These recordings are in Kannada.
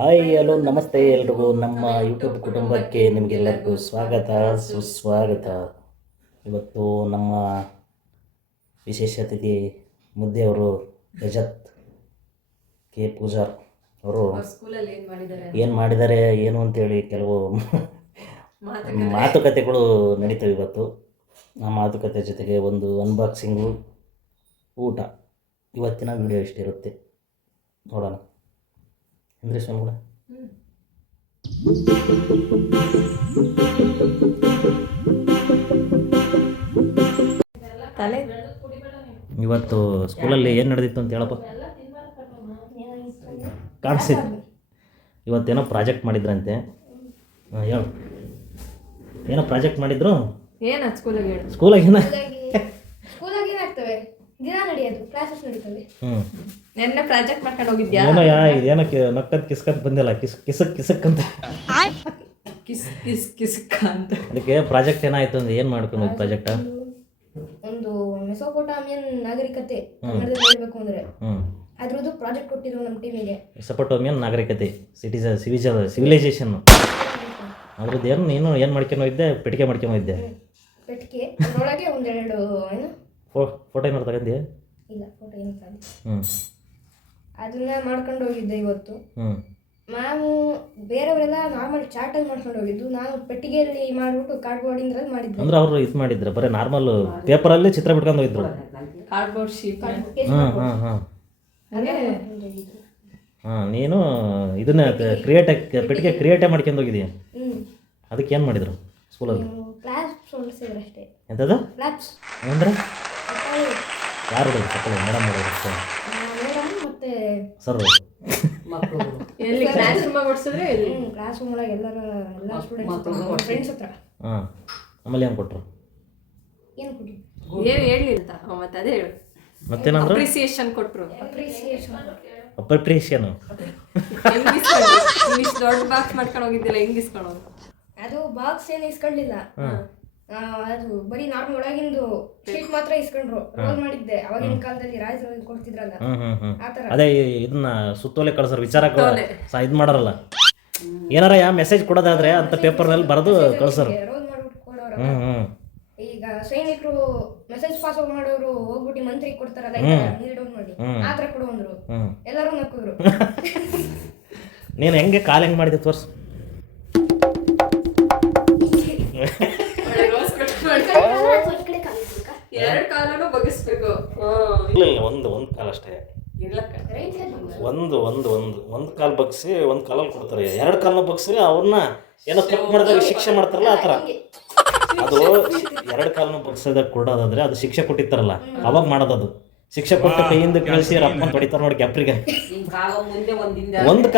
ಹಾಯ್ ಹಲೋ ನಮಸ್ತೆ ಎಲ್ರಿಗೂ ನಮ್ಮ ಯೂಟ್ಯೂಬ್ ಕುಟುಂಬಕ್ಕೆ ನಿಮಗೆಲ್ಲರಿಗೂ ಸ್ವಾಗತ ಸುಸ್ವಾಗತ. ಇವತ್ತು ನಮ್ಮ ವಿಶೇಷ ಅತಿಥಿ ಮುದ್ದೆಯವರು ರಜತ್ ಕೆ ಪೂಜಾರ್ ಅವರು ಏನು ಮಾಡಿದ್ದಾರೆ ಏನು ಅಂತೇಳಿ ಕೆಲವು ಮಾತುಕತೆಗಳು ನಡೀತವೆ ಇವತ್ತು. ಆ ಮಾತುಕತೆ ಜೊತೆಗೆ ಒಂದು ಅನ್ಬಾಕ್ಸಿಂಗು, ಊಟ. ಇವತ್ತಿನ ವಿಡಿಯೋ ಇಷ್ಟಿರುತ್ತೆ, ನೋಡೋಣ. ಅಂದ್ರೆ ಸ್ವಾಮಿಗಳ ಇವತ್ತು ಸ್ಕೂಲಲ್ಲಿ ಏನು ನಡೆದಿತ್ತು ಅಂತ ಹೇಳಪ್ಪ. ಕಾಣಿಸಿತ್ತು ಇವತ್ತೇನೋ ಪ್ರಾಜೆಕ್ಟ್ ಮಾಡಿದ್ರಂತೆ. ಹೇಳು, ಏನೋ ಪ್ರಾಜೆಕ್ಟ್ ಮಾಡಿದ್ರು. ಸ್ಕೂಲಾಗ ನೆನ್ನೆ ಪ್ರಾಜೆಕ್ಟ್ ಮಾಡ್ಕೊಂಡು ಹೋಗಿದ್ಯಾ? ಏನಯ್ಯ ಇದೇನಕ್ಕೆ ನಕ್ಕದ್ ಕಿಸ್ಕತ್ ಬಂದಿಲ್ಲ, ಕಿಸಕ್ ಅಂತ ಅದಕ್ಕೆ ಪ್ರಾಜೆಕ್ಟ್ ಏನಾಯ್ತು ಅಂದ್ರೆ ಏನು ಮಾಡ್ಕೊಂಡು ಪ್ರಾಜೆಕ್ಟ್? ಒಂದು ಮೆಸೊಪೊಟಾಮಿಯನ್ ನಾಗರಿಕತೆ ಹೇಳ್ಬೇಕು ಅಂದ್ರೆ ಅದ್ರದ್ದು ಪ್ರಾಜೆಕ್ಟ್ ಕೊಟ್ಟಿದ್ರು ನಮ್ಮ ಟೀಮಿಗೆ. ಮೆಸೊಪೊಟಾಮಿಯನ್ ನಾಗರಿಕತೆ, ಸಿವಿಲೈಸೇಷನ್. ಅದ್ರದ್ದು ನೀನು ಏನು ಮಾಡ್ಕೊಂಡು ಹೋಗಿದ್ದೆ? ಪೆಟ್ಟಿಗೆ ಮಾಡ್ಕೊಂಡು ಹೋಗಿದ್ದೆ. ಪೆಟ್ಟಿಗೆ ಅದರೊಳಗೆ ಒಂದೆರಡು ಏನು ಫೋಟೋ ಏನಾರು ತಗೊಂಡಿಯಾ? ಇಲ್ಲ, ಫೋಟೋ ಏನು ಅದನ್ನ ಮಾಡ್ಕೊಂಡು ಹೋಗಿದ್ದೆ ಇವತ್ತು. ನಾನು ಬೇರೆಯವರೆಲ್ಲ ನಾರ್ಮಲ್ ಚಾಟಲ್ಲಿ ಮಾಡ್ಕೊಂಡು ಹೋಗಿದ್ದು, ನಾನು ಪೆಟ್ಟಿಗೆಯಲ್ಲಿ ಮಾಡಿಬಿಟ್ಟು ಕಾರ್ಡ್ಬೋರ್ಡ್ ಇಂದ್ರಲ್ಲಿ ಮಾಡಿದ್ದೆ. ಅಂದ್ರೆ ಅವರು ಇದು ಮಾಡಿದ್ರೆ ಬರೀ ನಾರ್ಮಲ್ ಪೇಪರಲ್ಲಿ ಚಿತ್ರ ಬಿಟ್ಕೊಂಡು ಹೋಗಿದ್ರು. Cardboard sheet. ನೀನು ಇದನ್ನ ಪೆಟ್ಟಿಗೆ ಕ್ರಿಯೇಟೇ ಮಾಡ್ಕೊಂಡು ಹೋಗಿದೀಯ. ಅದಕ್ಕೆ ಏನು ಮಾಡಿದ್ರು ಸ್ಕೂಲಲ್ಲಿ? ಕ್ಲಾಪ್ಸ್ ಹೊಡಿಸಿದ್ರು ಅಷ್ಟೇ. ಎಂಥದ್ದು ಕ್ಲಾಪ್ಸ್ ಅಂದರೆ ಯಾರು ಹೊಡೆದ್ರು? ಸಕ್ಕಳೆ ಮೇಡಮ್ ಹೊಡೆದ್ರು, ಮತ್ತೆ ಸರ್ ಎಲ್ಲಿ ಕ್ಲಾಸ್ ರೂಮ್ ಹೊಡ್ಸಿದ್ರೆ? ಕ್ಲಾಸ್ ರೂಮ್ ಒಳಗೆ ಎಲ್ಲ ಸ್ಟೂಡೆಂಟ್ಸ್ ಫ್ರೆಂಡ್ಸ್ ಹತ್ರ. ಆಮೇಲೆ ಏನು ಕೊಟ್ಟರು? ಏನು ಕೊಟ್ಟರು? ಏನು ಹೇಳಲಿಲ್ಲ. ಮತ್ತೆ ಅದೇ ಹೇಳು. ಮತ್ತೇನಂದ್ರು? ಅಪ್ರಿಸಿಯೇಷನ್ ಕೊಟ್ಟರು. ಅಪ್ರಿಸಿಯೇಷನ್ ಇಂಗ್ಲಿಷ್ ದೊಡ್ಡ ಬಾಕ್ಸ್ ಮಾಡ್ಕೊಂಡು ಹೋಗಿದ್ದಿಲ್ಲ, ಹೆಂಗ್ ಇಸ್ಕೊಳ್ಳೋದು? ಅದು ಬಾಕ್ಸ್ ಏನು ಇಸ್ಕೊಂಡಿಲ್ಲ, ಅದು ಬರೀ ನಾರ್ಮಲ್ ಒಳಗಿಂದು ಶೀಟ್ ಮಾತ್ರ ಇಸ್ಕೊಂಡ್ರು. ರೋಲ್ ಮಾಡಿದ್ದೆ ಅವಾಗಿನ ಕಾಲದಲ್ಲಿ ರಾಜರು ಕೊಡ್ತಿದ್ರಲ್ಲ ಆ ತರ. ಅದೇ ಇದನ್ನ ಸುತ್ತೋಲೆ ಕಳ್ಸರ್ ವಿಚಾರಕ್ಕೆ ಇದು ಮಾಡಾರಲ್ಲ, ಏನಾರ ಮೆಸೇಜ್ ಕೊಡೋದಾದ್ರೆ ಅಂತ ಪೇಪರ್ನಲ್ಲಿ ಬರೆದು ಕಳ್ಸರು. ರೋಲ್ ಮಾಡ್ಬಿಟ್ಟು ಕೊಡೋರು. ಈಗ ಸೈನಿಕರು ಮೆಸೇಜ್ ಪಾಸ್ ಮಾಡೋರು ಹೋಗ್ಬಿಟ್ಟು ಮಂತ್ರಿ ಕೊಡ್ತಾರಲ್ಲ, ನೀಲ್ ಡೌನ್ ಮಾಡಿ ಆ ತರ ಕೊಡುವಂದ್ರು. ಎಲ್ಲರೂ ನಕ್ಕಿದ್ರು. ನೀನು ಹೆಂಗೆ ಕಾಲ್ ಹೆಂಗೆ ಮಾಡಿದೆ ತೋರ್ಸು. ಎರಡು ಕಾಲನು ಬಗ್ಗಿಸ್ಬೇಕು. ಇಲ್ಲ ಒಂದು ಕಾಲ್ ಅಷ್ಟೇ. ಒಂದು ಕಾಲ್ ಬಗ್ಸಿ ಒಂದು ಕಾಲಲ್ಲಿ ಕೊಡ್ತಾರೆ. ಎರಡು ಕಾಲನ್ನ ಬಗ್ಸಿ ಅವ್ರನ್ನ ಏನೋ ತಪ್ಪು ಮಾಡಿದಾಗ ಶಿಕ್ಷೆ ಮಾಡ್ತಾರಲ್ಲ ಆ ಥರ. ಅದು ಎರಡು ಕಾಲನ್ನ ಬಗ್ಸೋದಾಗ ಕೊಡೋದಾದ್ರೆ ಅದು ಶಿಕ್ಷೆ ಕೊಟ್ಟಿರ್ತಾರಲ್ಲ ಅವಾಗ ಮಾಡೋದದು. ಶಿಕ್ಷೆ ಕೊಟ್ಟ ಕೈಯಿಂದ ಕಳಿಸಿ ರಪ್ಪನ್ ಹೊಡಿತಾರೆ ನೋಡಿ ಗ್ಯಾಪ್ರಿಗೆ. ಒಂದು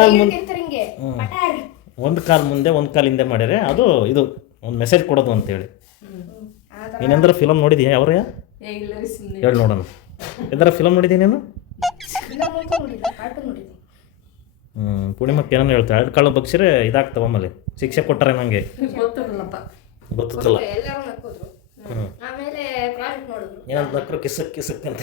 ಕಾಲ್ ಮುಂದೆ ಒಂದು ಕಾಲ್ ಹಿಂದೆ ಮಾಡಿದ್ರೆ ಅದು ಇದು ಒಂದು ಮೆಸೇಜ್ ಕೊಡೋದು ಅಂತೇಳಿ. ನೀನೆಂದ್ರೆ ಫಿಲಮ್ ನೋಡಿದೀಯ? ಅವ್ರ ಹೇಳಿ ನೋಡೋಣ. ಎಂದ್ರೆ ಫಿಲಮ್ ನೋಡಿದ್ದೀನಿ ನೀನು? ಪೂರ್ಣಿಮಕ್ಕೆ ಏನೋ ಹೇಳ್ತಾರೆ, ಎರಡು ಕಾಳು ಬಗ್ಸಿರೆ ಇದಾಗ್ತವ ಆಮೇಲೆ ಶಿಕ್ಷೆ ಕೊಟ್ಟಾರೆ ನನಗೆ ಗೊತ್ತಿಲ್ಲ. ಏನಂತ ನಕ್ಕರು ಕಿಸಕ್ ಅಂತ.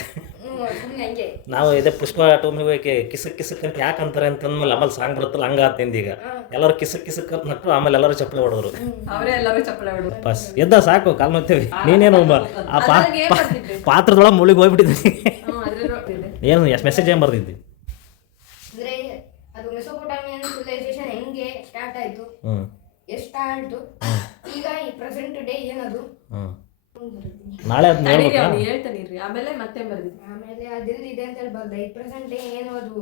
ನಾವು ಇದೇ ಪುಷ್ಪ 2 ಮೂವಿಗೆ ಕಿಸಕ್ ಅಂತ ಯಾಕೆ ಅಂತಾರೆ ಅಂತಂದ್ಮೇಲೆ ಆಮೇಲೆ ಸಾಂಗ್ ಬರುತ್ತಲ್ಲ ಹಂಗ ಆತಿಂದ. ಈಗ ಎಲ್ಲರೂ ಕಿಸಕ್ ಅಂತ ನಕ್ಕರು, ಆಮೇಲೆ ಎಲ್ಲರೂ ಚಪ್ಪಳೆ ಹೊಡೆದ್ರು. ಬಸ್ ಎದ್ದ ಸಾಕು, ಕಾಲ್ ನೋಡ್ತೇವೆ. ನೀನೇನು ಆ ಪಾತ್ರದೊಳಗೆ ಮುಳಿಗೆ ಹೋಗ್ಬಿಟ್ಟಿದ್ದೆ. ಏನು ಎಷ್ಟು ಮೆಸೇಜ್ ಏನು ಬರ್ದಿದ್ದಿ? ಅದು ಮೆಸೊಪೊಟಾಮಿಯನ್ ಸಿವಿಲೈಸೇಷನ್ ಹೆಂಗೆ ಸ್ಟಾರ್ಟ್ ಆಯ್ತು, ಎಷ್ಟಾಯ್ತು, ಈಗ ಈ ಪ್ರೆಸೆಂಟ್ ಡೇ ಏನದು, ನಾಳೆ ಅದು ಹೇಳ್ತಾನೆ. ಆಮೇಲೆ ಮತ್ತೆ ಆಮೇಲೆ ಅದೆಲ್ಲಿದೆ ಅಂತ ಹೇಳಿ ಬರ್ದೆ. ಈ ಪ್ರೆಸೆಂಟ್ ಡೇ ಏನು, ಅದು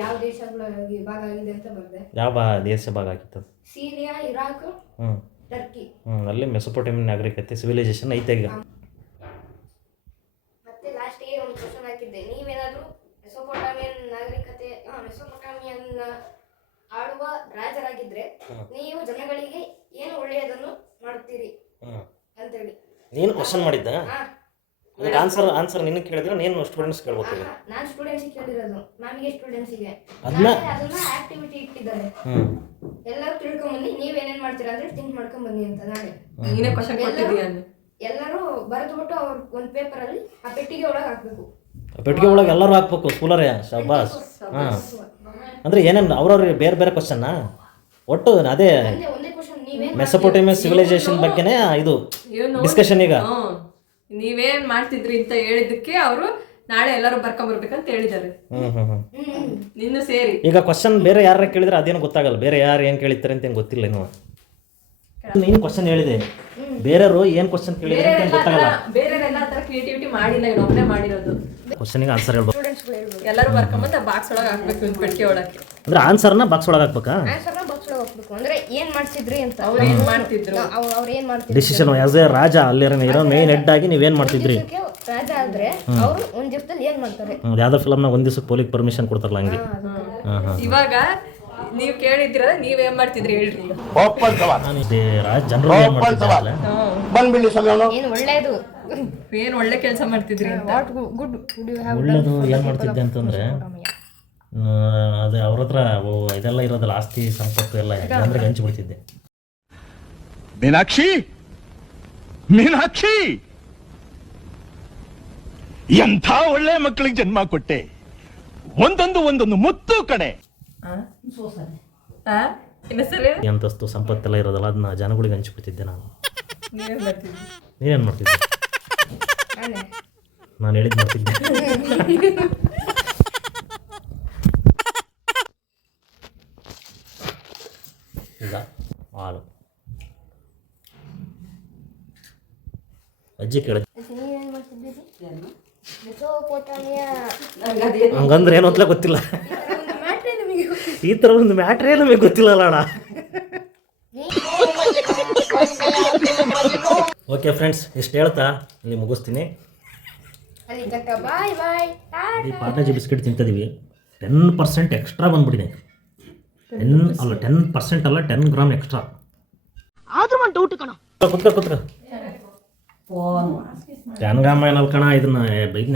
ಯಾವ ದೇಶಗಳಾಗಿ ಭಾಗ ಆಗಿದೆ ಅಂತ ಬರ್ದೆ. ಯಾವ ದೇಶ ಭಾಗ ಆಗಿತ್ತು? Syria, Iraq, Turkey. ಅಲ್ಲಿ ಮೆಸೊಪೊಟಾಮಿಯನ್ ನಾಗರಿಕತೆ ಸಿವಿಲೈಸೇಷನ್ ಐತೆ ಈಗ. ಮತ್ತೆ ಲಾಸ್ಟಿಗೆ ಒಂದು ಕ್ವಶನ್ ಹಾಕಿದ್ದೆ, ನೀವೇನಾದ್ರೂ ಮೆಸೊಪೊಟಾಮಿಯನ್ ನಾಗರಿಕತೆ ಮೆಸೊಪೊಟಾಮಿಯನ್ ಆಳುವ ರಾಜರಾಗಿದ್ರೆ ನೀವು ಜನಗಳಿಗೆ ಏನು ಒಳ್ಳೆಯದನ್ನು ಮಾಡುತ್ತೀರಿ ಅಂತೇಳಿ ನೀನು ಕ್ವಶನ್ ಮಾಡಿದ್ದ. ಅದಕ್ಕೆ ಆನ್ಸರ್ ನಿನ್ನ ಕೇಳಿದ್ರೆ ನೀನು ಸ್ಟೂಡೆಂಟ್ಸ್ ಕೇಳ್ಬೇಕು. ನಾನು ಸ್ಟೂಡೆಂಟ್ಸ್ ಕೇಳಿರೋದು, ನಮಗೆ ಸ್ಟೂಡೆಂಟ್ಸ್ಗೆ ಅದನ್ನ ಆಕ್ಟಿವಿಟಿ ಇಟ್ಟಿದ್ದಾರೆ. ಎಲ್ಲರೂ ತಿಳ್ಕೊಂಬನ್ನಿ, ನೀವೇನೇನು ಮಾಡ್ತೀರಾ ಅಂದ್ರೆ ಥಿಂಕ್ ಮಾಡ್ಕೊಂಬನ್ನಿ ಅಂತ. ನೀನೇ ಕ್ವಶನ್ ಕೊಟ್ಟಿದ್ದೀಯ. ಎಲ್ಲರೂ ಬರೆದು ಬಿಟ್ಟು ಅವ್ರ ಒಂದು ಪೇಪರಲ್ಲಿ ಆ ಪೆಟ್ಟಿಗೆ ಒಳಗೆ ಹಾಕ್ಬೇಕು. ಪೆಟ್ಟಿಗೆ ಒಳಗೆ ಎಲ್ಲರೂ ಹಾಕ್ಬೇಕು ಸ್ಕೂಲರೇ. ಶಬಾಸ್. ಅಂದರೆ ಏನೇನು ಅವ್ರವ್ರಿಗೆ ಬೇರೆ ಬೇರೆ ಕ್ವಶನ್ನ ಒಟ್ಟು ಅದೇ ಒಂದೇ ಕ್ವಶನ್ ನೀವೇನ್ ಮೆಸೊಪೊಟೇಮಿಯಾ ಸಿವಿಲೈಸೇಷನ್ ಬಗ್ಗೆನೇ ಇದು ಡಿಸ್ಕಷನ್ ಈಗ. ನೀವೇನ್ ಮಾಡ್ತಿದ್ರಿ ಅಂತ ಹೇಳಿದ್ದಕ್ಕೆ ಅವರು ನಾಳೆ ಎಲ್ಲರೂ ಬರ್ಕೊಂಬರ್ಬೇಕಂತ ಹೇಳಿದ್ದಾರೆ. ನಿನ್ನ ಸೇರಿ ಈಗ ಕ್ವಶನ್ ಬೇರೆ ಯಾರು ಕೇಳಿದ್ರೆ ಅದೇನು ಗೊತ್ತಾಗಲ್ಲ, ಬೇರೆ ಯಾರು ಏನು ಕೇಳಿರ್ತಾರೆ ಅಂತ ಏನು ಗೊತ್ತಿಲ್ಲ ಇನ್ನು. ನೀನು ಕ್ವಶನ್ ಹೇಳಿದೆ, ಬೇರೆಯವರು ಏನು ಕ್ವಶನ್ ಕೇಳಿದ್ರೆ ಅಂತ ಗೊತ್ತಾಗಲ್ಲ. ಬೇರೆಲ್ಲ ತರ ಕ್ರಿಯೇಟಿವಿಟಿ ಮಾಡಿಲ್ಲ, ಒಬ್ಬನೇ ಮಾಡಿರೋದು. ಕ್ವಶನ್ಗೆ ಆನ್ಸರ್ ಹೇಳ್ಬೇಕು. ಎಲ್ಲರೂ ಬರ್ಕೊಂಬಂತ ಬಾಕ್ಸ್ ಒಳಗೆ ಹಾಕ್ಬೇಕು, ಒಂದು ಪೆಟ್ಟಿಗೆ ಒಳಗೆ. ಅಂದ್ರೆ ಆನ್ಸರ್ನ ಬಾಕ್ಸ್ ಒಳಗೆ ಹಾಕ್ಬೇಕಾ? ಆನ್ಸರ್ನ ಬಾಕ್ಸ್ ಒಳಗೆ ಹಾಕ್ಬೇಕು. ಅಂದ್ರೆ ಏನ್ ಮಾಡ್ತಿದ್ರಿ ಅಂತ, ಅವ್ರು ಏನ್ ಮಾಡ್ತಿದ್ರು, ಅವ್ರು ಏನ್ ಮಾಡ್ತಿದ್ರು, ಡಿಸಿಷನ್ ಆಸ್ ಎ ರಾಜ ಅಲ್ಲಿ ಇರೋ ಮೇನ್ ಹೆಡ್ ಆಗಿ ನೀವೇನು ಮಾಡ್ತಿದ್ರಿ. ರಾಜ ಆದ್ರೆ ಅವರು ಒಂದ್ ದಿವಸದಲ್ಲಿ ಏನ್ ಮಾಡ್ತಾರೆ. ಯಾವ್ದೋ ಫಿಲಮ್ನ ಒಂದು ದಿವಸಕ್ಕೆ ಪೊಲೀಸ್ ಪರ್ಮಿಷನ್ ಕೊಡ್ತಾರಲ್ಲ ಹಂಗೆ. ಇವಾಗ ನೀವ್ ಕೇಳಿದ್ರ ನೀವೇನ್ ಮಾಡ್ತಿದ್ರಿ ಹೇಳ್ರಿ. ಜನರು ಏನು ಮಾಡ್ತಿದ್ದಾರೆ ಏನ್ ಒಳ್ಳೇದು, ಏನ್ ಒಳ್ಳೆ ಕೆಲಸ ಮಾಡ್ತಿದ್ರಿ ಅಂತ. ವಾಟ್ ಗುಡ್ ಯು ಹ್ಯಾವ್ ಒಳ್ಳೇದು ಏನು ಮಾಡ್ತಿದ್ದೆ ಅಂತಂದ್ರೆ ಅದೇ ಅವ್ರ ಹತ್ರ ಇದೆಲ್ಲ ಇರೋದಲ್ಲ, ಆಸ್ತಿ ಸಂಪತ್ತು ಎಲ್ಲ ಅಂದ್ರೆ ಹಂಚಿಬಿಡ್ತಿದ್ದೆ. ಮೀನಾಕ್ಷಿ, ಮೀನಾಕ್ಷಿ, ಎಂಥ ಒಳ್ಳೆ ಮಕ್ಕಳಿಗೆ ಜನ್ಮ ಕೊಟ್ಟೆ. ಒಂದೊಂದು ಮುತ್ತು ಕಡೆ. ಅಂತಸ್ತು ಸಂಪತ್ತೆಲ್ಲ ಇರೋದಲ್ಲ ಅದನ್ನ ಜನಗಳಿಗೆ ಹಂಚಿಬಿಡ್ತಿದ್ದೆ ನಾನು. ನೀವೇನ್ ಮಾಡ್ತಿದ್ರಿ? ನೀವೇನು ಮಾಡ್ತಿದ್ದೆ? ನಾನು ಹೇಳಿದ್ ಮಾಡ್ತಿದ್ದೆ. ಈಗ ಹಾಲು ಅಜ್ಜಿ ಕೇಳ ನೀವೇನ್ ಮಾಡ್ತಿದ್ದೀರಿ? ಮೆಸೊಪೊಟೇಮಿಯಾ ಹಂಗಂದ್ರೆ ಏನು ಅಂತಲೇ ಗೊತ್ತಿಲ್ಲ. ಒಂದು ಮ್ಯಾಟ್ರೇ ನಿಮಗೆ ಈ ಥರ ಒಂದು ಮ್ಯಾಟ್ರೇ ನಮಗೆ ಗೊತ್ತಿಲ್ಲಲ್ಲ ಅಣ್ಣ. ಓಕೆ ಫ್ರೆಂಡ್ಸ್, ಇಷ್ಟು ಹೇಳ್ತಾ ಇಲ್ಲಿ ಮುಗಿಸ್ತೀನಿ. ಅಲ್ಲಿ ತನಕ ಬಾಯ್ ಬಾಯ್. ಈ ಪಾರ್ಲೇಜಿ ಬಿಸ್ಕೆಟ್ ತಿಂತಿದ್ದೀವಿ, 10% ಎಕ್ಸ್ಟ್ರಾ ಬಂದ್ಬಿಟ್ಟಿದೆ. 10% ಅಲ್ಲ 10 ಗ್ರಾಮ್ ಎಕ್ಸ್ಟ್ರಾ. ಕುತ್ಕ 10 ಗ್ರಾಮ್ ಏನಲ್ಲ ಕಣ, ಇದನ್ನ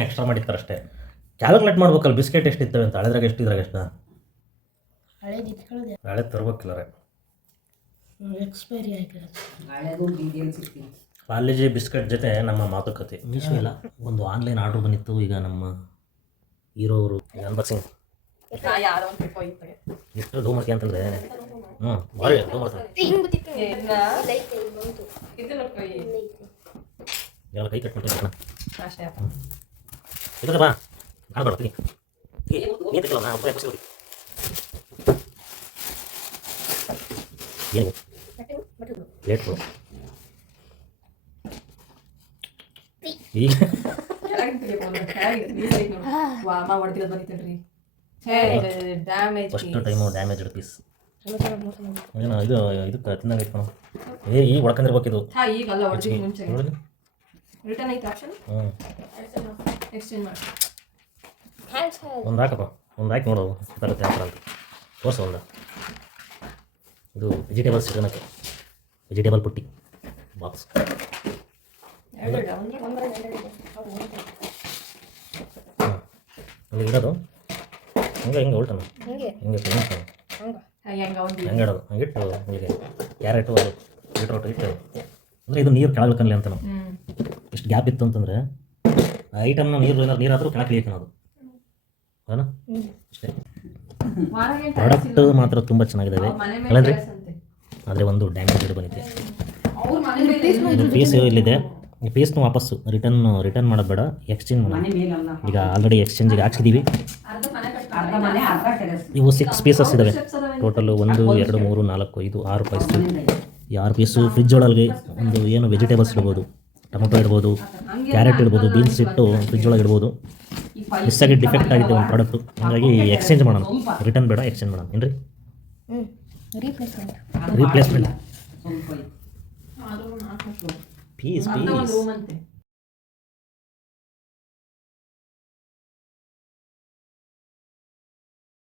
ಎಕ್ಸ್ಟ್ರಾ ಮಾಡಿರ್ತಾರೆ ಅಷ್ಟೇ. ಕ್ಯಾಲ್ಕುಲೇಟ್ ಮಾಡ್ಬೇಕಲ್ಲ ಬಿಸ್ಕೆಟ್ ಎಷ್ಟಿರ್ತವೆ ಅಂತ, ಹಳೆದ್ರಾಗ ಎಷ್ಟು ಇದ್ರಾಗ ಎಷ್ಟು. ಹಳೆ ತರ್ಬೇಕಿಲ್ಲ ರೀ, ಎಕ್ಸ್ಪೈರಿ ಆಯ್ತು. ಪಾರ್ಲೇಜಿ ಬಿಸ್ಕೆಟ್ ಜೊತೆ ನಮ್ಮ ಮಾತುಕತೆ. ಮೀಶೋ ಇಲ್ಲ, ಒಂದು ಆನ್ಲೈನ್ ಆರ್ಡ್ರ್ ಬಂದಿತ್ತು. ಈಗ ನಮ್ಮ ಹೀರೋವರು ಅನ್ಬಾಕ್ಸಿಂಗ್ ಯಾರೋ ಒಂದು ಹೋಯ್ತಾರೆ. ಎಷ್ಟು ಡೂ ಮಾಡ್ಕೆ ಅಂತಂದರೆ ಭಾರಿ ಡೂ ಮಾಡ್ತಾರೆ. ಇದನ್ನ ಕೊಯ್ ಎಲ್ಲ ಕೈ ಕಟ್ಬಿಟ್ಟಿರ್ತಾನೆ ಅಷ್ಟೇ. ಇದಕ್ಕೆ ಬಾ, ನಾನು ಬರ್ತೀನಿ. ನೀನು ತೆಗೆಲ್ಲ ನಾ ಒಬ್ಬರೇ ಖುಷಿ. ಏನು ಲೇಟ್ ಕೊಡು ಈಗ ಫಸ್ಟ್ ಟೈಮು ಡ್ಯಾಮೇಜ್ಡ್ ಪೀಸ್. ಏನು ಇದು ಇದಕ್ಕೆ ತಿನ್ನಂಗೆ ಇಟ್ಕೊಣ. ಈಗ ಹೊಡ್ಕೊಂಡಿರ್ಬೇಕಿದು. ಈಗಲ್ಲ ಹೊಡೆದಿದ್ದು ಮುಂಚೆ. ನೋಡಿ ರಿಟರ್ನ್ ಐತೆ ಆಪ್ಷನ್, ಎಕ್ಸ್ಚೇಂಜ್ ಮಾಡಿ. ಒಂದು ಹಾಕಪ್ಪ, ಒಂದು ಹಾಕಿ ನೋಡು ಗೊತ್ತಾಗುತ್ತೆ ಯಾವ ಥರ ಅಂತ. ತೋರಿಸು ಒಂದು. ಇದು ವೆಜಿಟೇಬಲ್ಸ್ ಇಡೋಣಕ್ಕೆ, ವೆಜಿಟೇಬಲ್ ಪುಟ್ಟಿ ಬಾಕ್ಸ್. ಅಲ್ಲಿ ಇಡೋದು ಹಿಂಗೆ ಹಿಂಗೆ ಉಲ್ಟನು ಹಿಂಗೆ ಹೆಂಗೆ ಇಡೋದು ಹಂಗಿಟ್ಟು ಹೀಗೆ ಕ್ಯಾರೆಟು ಅದು ಬೀಟ್ರೋಟು ಇಟ್ಟು. ಅಂದರೆ ಇದು ನೀರು ಕೆಳಗಲ್ಕನ್ಲಿ ಅಂತ ನಾವು ಎಷ್ಟು ಗ್ಯಾಪ್ ಇತ್ತು ಅಂತಂದರೆ ಐಟಮ್ನ ನೀರಾದರೂ ಕೆಳಗೆ ಇಳಿಯೋದು ಅಲ್ಲ ಅಷ್ಟೇ. ಪ್ರಾಡಕ್ಟ್ ಮಾತ್ರ ತುಂಬ ಚೆನ್ನಾಗಿದ್ದಾವೆ ಅಲ್ಲಂದ್ರೆ, ಆದರೆ ಒಂದು ಡ್ಯಾಮೇಜ್ ಬಂದಿದೆ. ಇದು ಪೀಸ್ ಇಲ್ಲಿದೆ, ಈ ಪೀಸ್ನು ವಾಪಸ್ಸು ರಿಟರ್ನ್ ಮಾಡೋದು ಬೇಡ, ಎಕ್ಸ್ಚೇಂಜ್ ಮಾಡೋಣ. ಈಗ ಆಲ್ರೆಡಿ ಎಕ್ಸ್ಚೇಂಜಿಗೆ ಹಾಕ್ಸಿದ್ದೀವಿ. ಇವು 6 ಪೀಸಸ್ ಇದ್ದಾವೆ ಟೋಟಲು. 1 2 3 4 5 6 ಪೀಸು. ಈ 6 ಪೀಸು ಫ್ರಿಜ್ ಒಳಗೆ ಒಂದು ಏನು ವೆಜಿಟೇಬಲ್ಸ್ ಇಡ್ಬೋದು, ಟೊಮೊಟೊ ಇಡ್ಬೋದು, ಕ್ಯಾರೆಟ್ ಇಡ್ಬೋದು, ಬೀನ್ಸ್ ಇಟ್ಟು ಫ್ರಿಜ್ ಒಳಗೆ ಇಡ್ಬೋದು. ಮಿಸ್ಸಾಗಿ ಡಿಫೆಕ್ಟ್ ಆಗಿದೆ ಒಂದು ಪ್ರಾಡಕ್ಟು, ಹಾಗಾಗಿ ಎಕ್ಸ್ಚೇಂಜ್ ಮಾಡೋಣ. ರಿಟರ್ನ್ ಬೇಡ, ಎಕ್ಸ್ಚೇಂಜ್ ಮಾಡೋಣ ಏನ್ರಿ. Replacement piece